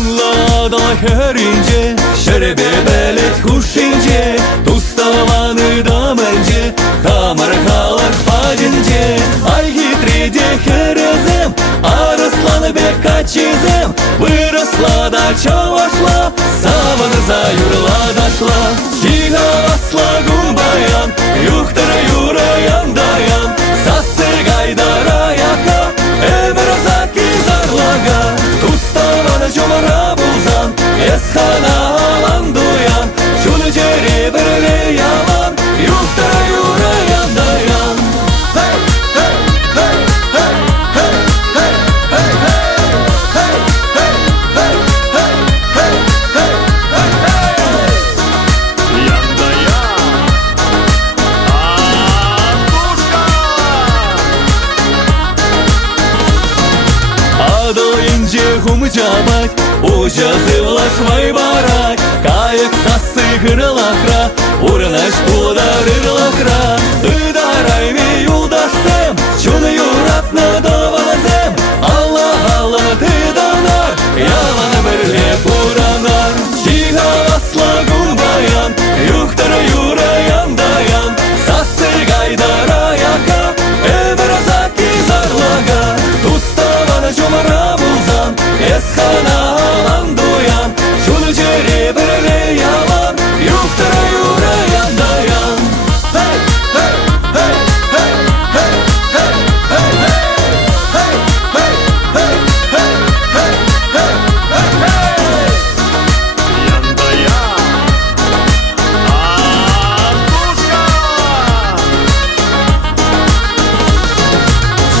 Anladılar herince şerebe belet kuşince Tustavanı damınce Kamar kalak padince Ay хитрый херезем Арысланы бек качезем Выросла да чавашла Саваны заюрла дошла Чига асла гумбаян Юхтара юраян даян Сасы гайдара яка Эмер заки зарлага Туставаны жомара булзан Эсхана алан дуян Чуны жери бірле ялан Юхтара юраян даян Хумчабак, ужасы влашмай барак Каяк сасы кырылахра, урынаш пударырлахра Ыдарайми юлдашсем, чуны юратны давалазем Алла, Алла, ты данар, яланы бірле пуранар Чига асла гумбаян, юхтара юраян даян Сасы гайдара яка, эмір заки зарлага Туставаны жомара булзан Эсхана алан дуян Шуны жери бірле ялан Юхтара юраян даян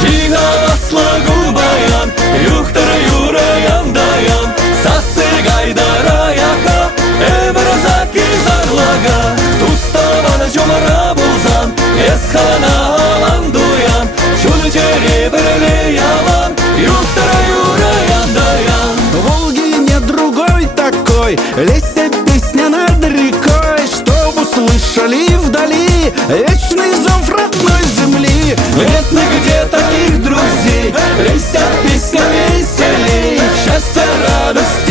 Чига асла гумбаян Юхтара юраян даян Сасы гайдара яка Эмір заки зарлага Туставаны жомара булзан Эсхана алан дуян Шуны жери бірле ялан Юхтара юраян даян В Волге нет другой такой Леся песня над рекой Чтоб услышали вдали Вечный зов родной земли Нет нигде таких друзей Леся песня веселей Счастья, радости